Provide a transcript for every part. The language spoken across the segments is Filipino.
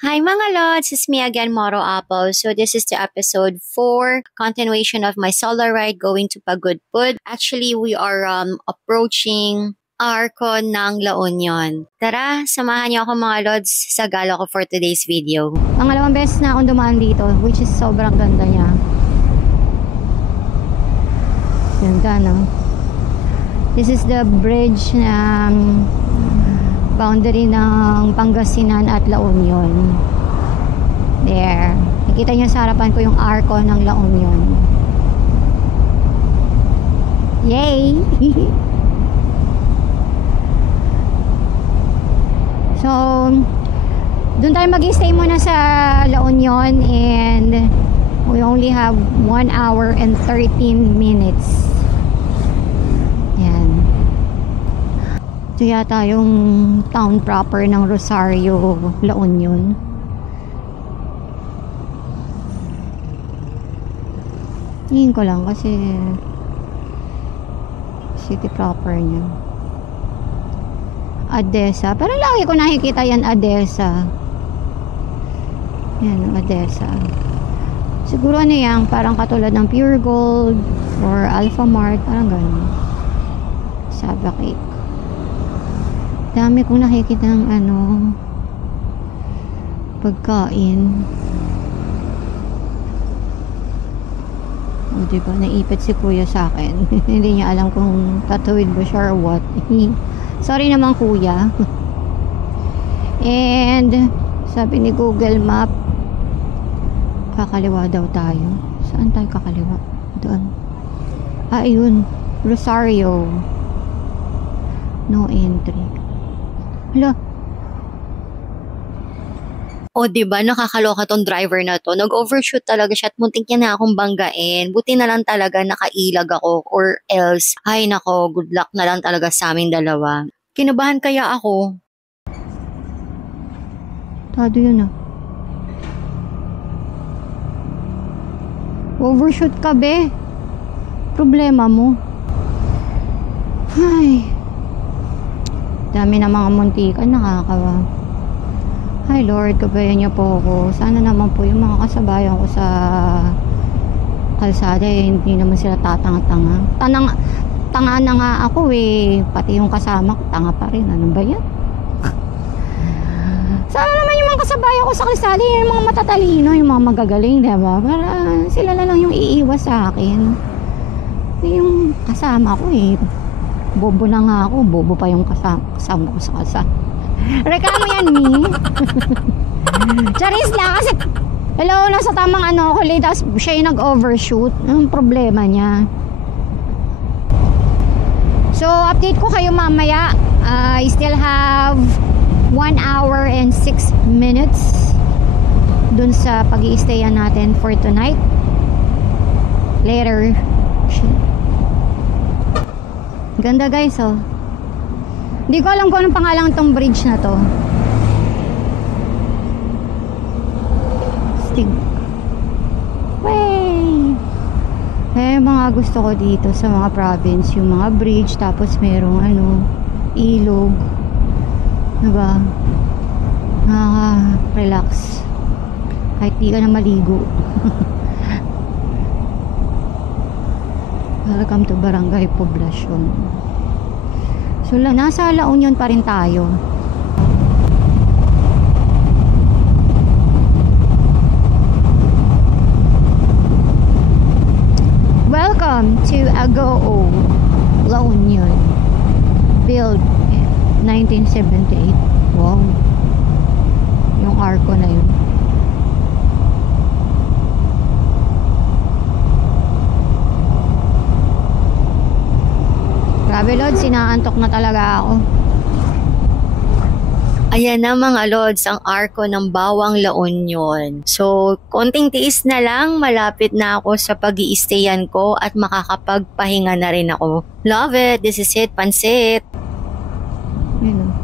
Hi mga lods, it's me again, Moro Apple. So this is the episode 4, continuation of my solo ride going to Pagudpud. Actually, we are approaching Arco ng La Union. Tara, samahan niyo ako mga lods sa gala ko for today's video. Pangalawang beses na akong dumaan dito, which is sobrang ganda niya. Ganda, no? This is the bridge ng boundary ng Pangasinan at La Union. There. Nakita niyo sa harapan ko yung arco ng La Union. Yay! So, doon tayo mag-stay muna sa La Union and we only have 1 hour and 13 minutes. Yan. Ito yata yung town proper ng Rosario, La Union. Tingin ko lang kasi city proper niya. Adesa. Pero lagi ko nakikita yan, Adesa. Yan, Adesa. Siguro ano yan, parang katulad ng Pure Gold or Alpha Mart, parang ganun. Saba Cake. Dami kong nakikita ng pagkain. O diba, naipit si kuya sa akin. Hindi niya alam kung tatuwid ba siya or what. Sorry naman kuya. And sabi ni Google Map, kakaliwa daw tayo. Saan tayo kakaliwa? Doon. Ayun, Rosario. No entry. Hala. O diba, nakakaloka tong driver na to. Nag-overshoot talaga siya at muntik niya na akong banggain. Buti na lang talaga nakailag ako or else, ay nako, good luck na lang talaga sa aming dalawa. Kinabahan kaya ako. Tado yun ah. Overshoot ka be. Problema mo. Ay. Dami na mga muntikan, nakakawa. Hi Lord, gabayan niyo po ako. Sana naman po yung mga kasabayan ko sa kalsada hindi naman sila tatanga-tanga. Tanga na nga ako eh. Pati yung kasama ko, tanga pa rin. Ano ba yan? Sana naman yung mga kasabayan ko sa kalsada, yung mga matatalino, yung mga magagaling, diba? Para sila na lang yung iiwas sa akin. Yung kasama ko eh. Bobo na nga ako, bobo pa yung kasama ko sa kalsada. Reklamo yan, Mi. Charis lang kasi hello, nasa tamang ako late, tapos siya yung nag-overshoot. Anong problema niya? So, update ko kayo mamaya. I still have 1 hour and 6 minutes dun sa pag-i-stayan natin for tonight. Later. Ganda guys, oh. Hindi ko alam kung anong pangalan tong bridge na to. Stig. Wey! Mga gusto ko dito sa mga province, yung mga bridge, tapos merong ilog. Diba? Nakaka-relax. Kahit di ka na maligo. Welcome to Barangay Poblacion. So, nasa La Union pa rin tayo. Welcome to Agoo, La Union. Built in 1978. Wow. Yung arco na yun. Grabe Lord, sinaantok na talaga ako. Ayan na mga lods, ang arko ng Bawang La Union. So, konting tiis na lang, malapit na ako sa pag-i-stayan ko at makakapagpahinga na rin ako. Love it! This is it, pansit! Yun.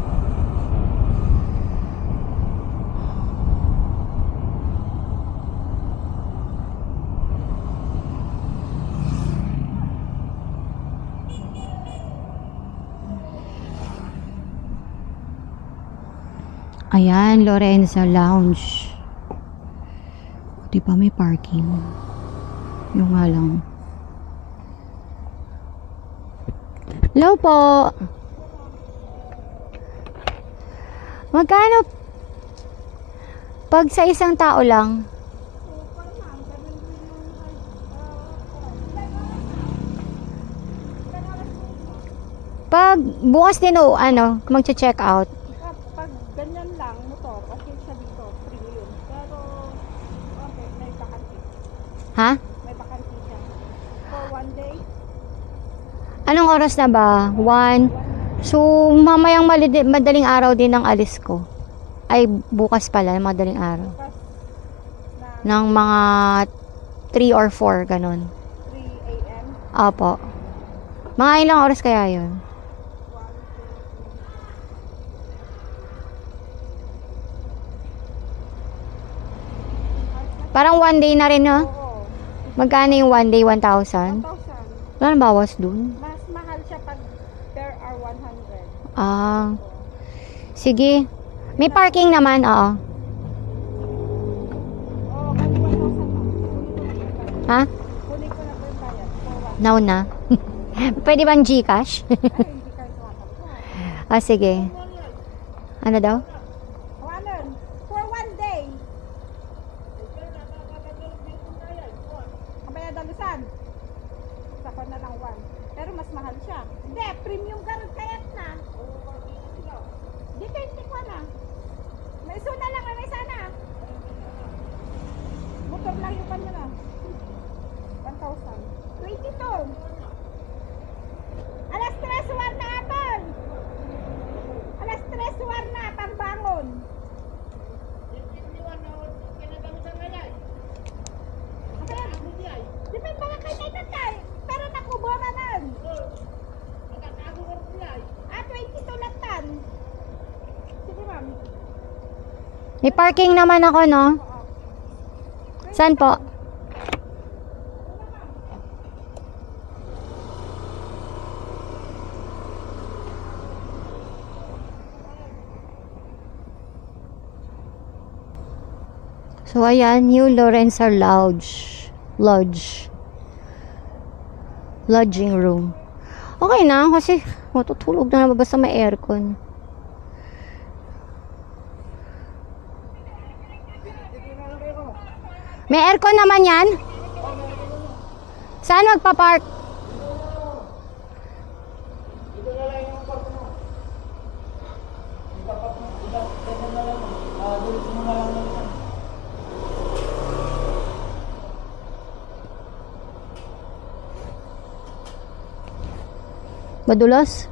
Ayan, Lorenza Lounge. Di pa may parking. Yung nga lang. Hello po. Magkano pag sa isang tao lang? Pag bukas din o ano, magche-check out. Pag ganyan lang, motor, okay siya dito, premium. Pero, okay, may vacancy. Ha? May vacancy siya. For 1 day, Anong oras na ba? 1. So, mamayang madaling araw din ang alis ko. Ay, bukas pala, madaling araw. bukas Ng mga 3 or 4, ganun. 3 a.m. Opo. Mga ilang oras kaya yun? Parang 1 day na rin, no? Oo, Magkano yung 1 day? 1,000? 1,000. Wala na bawas dun? Mas mahal siya pag there are 100. Ah, sige. May parking naman, oo. Oo, kasi 1,000 na. Ha? Kunin ko na po yung bayad. For 1. Now na. Pwede bang Gcash? Ay, hindi kayo tumatakbo. Ah, sige. Ano daw? O ano? For 1 day. Kabaya dalusan. Saka na lang 1. Pero mas mahal siya. Hindi, premium ganun kayat na. Di 20 ko na. May suna lang na may sana. Motor lang yung kanya na. 1,000. 22. Alas 3 suwar na apon. Alas 3 suwar na pangbangon. Di ba mga kay tatay? Pero nakubora nan. Ah, 22 latan. Sige ma'am. May parking naman ako, no? Saan po? So, ayan, New Lorenza Lodge. Lodging room. Okay na, kasi matutulog na naman basta may aircon. May aircon naman yan? Saan magpa-park? Madulas?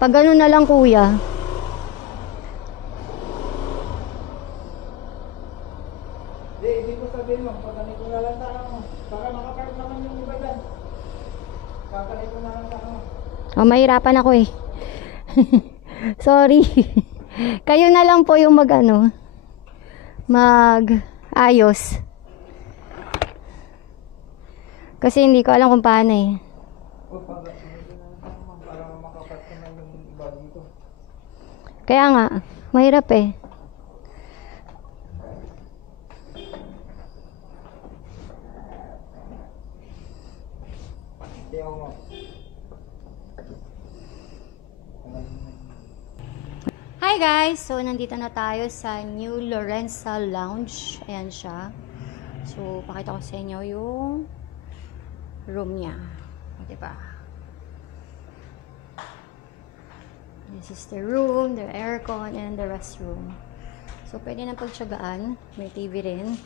Pag ganun na lang, kuya. Hindi ko sabihin mo, pagkalit ko na lang sa mo. Para makapark naman yung iba dyan. Kakalit ko na lang sa mo. Oh, mahirapan ako eh. Sorry. Kayo na lang po yung mag-ayos. Kasi hindi ko alam kung paano eh. O, para makapark naman yung iba dito. Kaya nga, mahirap eh. Hindi ako mo. Hi guys! So, nandito na tayo sa New Lorenza Lounge. Ayan siya. So, pakita ko sa inyo yung room niya. O, diba? This is the room, the aircon, and the restroom. So, pwede na pagtsagaan. May TV rin.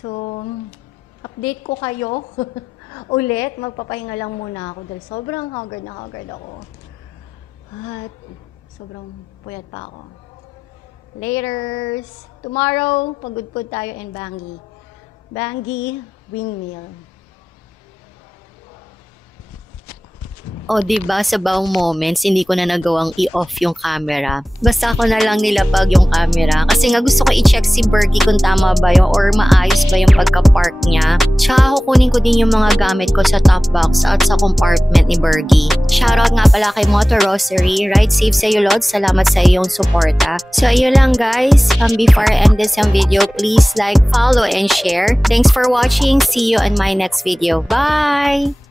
So, update ko kayo ulit. Magpapahinga lang muna ako dahil sobrang haggard na haggard ako. At sobrang puyat pa ako. Laters! Tomorrow, pagudpud tayo in Bangi. Bangi Windmill. O diba, sa bawang moments, hindi ko na nagawang i-off yung camera. Basta ako na lang nilapag yung camera. Kasi nga gusto ko i-check si Bergie kung tama ba yung or maayos ba yung pagka-park niya. Tsaka kukunin ko din yung mga gamit ko sa top box at sa compartment ni Bergie. Shoutout nga pala kay Moto Rosary. Ride safe sa iyo, Lord. Salamat sa iyong suporta. So ayun lang guys. Before I end this video, please like, follow, and share. Thanks for watching. See you in my next video. Bye!